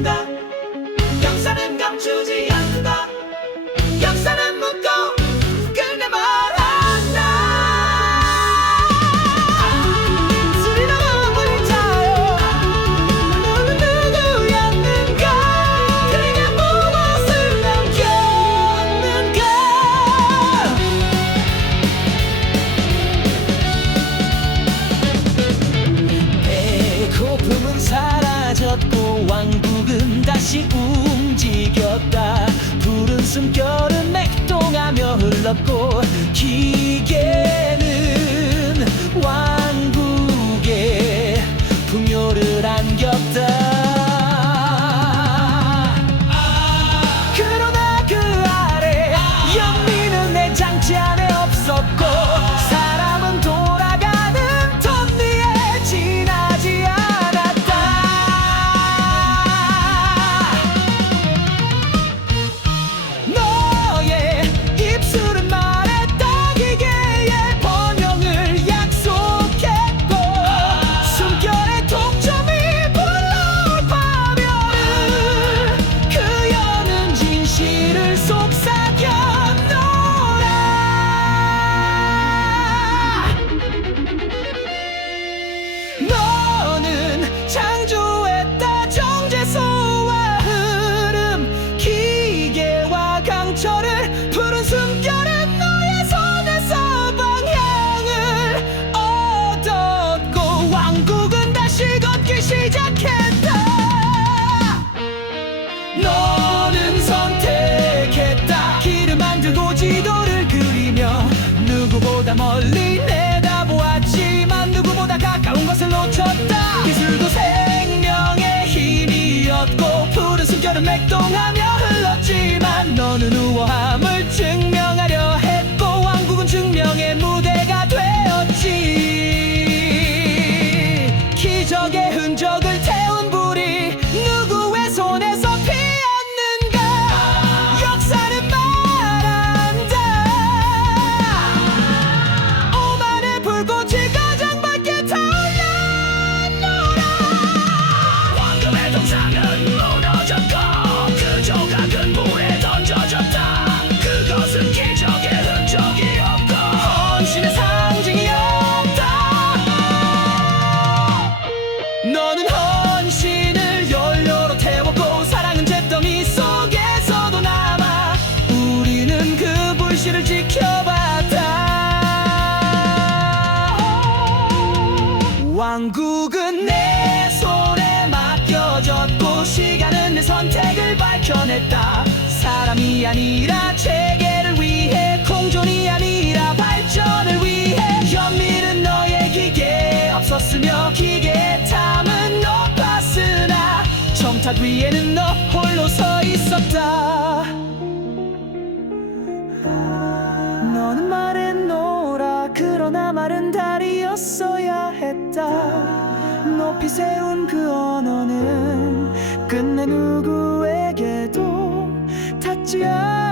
않는다. 역사는 감추지 않는다. 역사는 묻고 끝내 말한다. 술이 넘어버리자요. 너는 누구였는가? 그에게 무엇을 남겼는가? 배고픔은 사라졌고 왕국은 다시 움직였다. 푸른 숨결은 맥동하며 흘렀고 기계는 왕국에 풍요를 안겼다. 그러나 그 아래 영리는 내 장치 안에 없었고 사람은 돌아가는 톱니에 지나지 않았다. 너의 입술은 말했다. 기계의 번영을 약속했고 숨결의 독점이 불러올 파멸을 그여는 진실을 속삭였노라. 너는 창조했다. 정제소와 흐름 기계와 강철을 푸른 숨결은 너의 손에서 방향을 얻었고 왕국은 다시 걷기 시작했다. 너는 선택했다. 길을 만들고 지도를 그리며 누구보다 멀리 내다보았지만 누구보다 가까운 것을 놓쳤다. 기술도 생명의 힘이었고 푸른 숨결은 맥동하며 흘렀지만 너는 우월함을 증명하려 했고 왕국은 증명의 무대가 되었지. 기적의 흔적을 태운 불이 누구의 손에서 피었는가? 역사는 말한다. 오만의 불꽃이 가장 밝게 타올랐노라. 황금의 동상은 무너졌고 그 조각은 물에 던져졌다. 그것은 기적의 흔적이 없고 헌신의 상징이 없다. 너는 헌신을 연료로 태웠고 사랑은 잿더미 속에서도 남아 우리는 그 불씨를 지켜봤다. 왕국은 내 손에 맡겨졌고 시간은 내 선택을 밝혀냈다. 사람이 아니라 체계를 위해 공존이 아니라 발전을 위해 현미는 너의 기계에 없었으며 기계의 탐은 높았으나 첨탑 위에는 너 홀로 서 있었다. 너는 말했노라. 그러나 말은 달이었어야 했다. 높이 세운 그 언어는 끝내 누구에게도 닿지 않았다.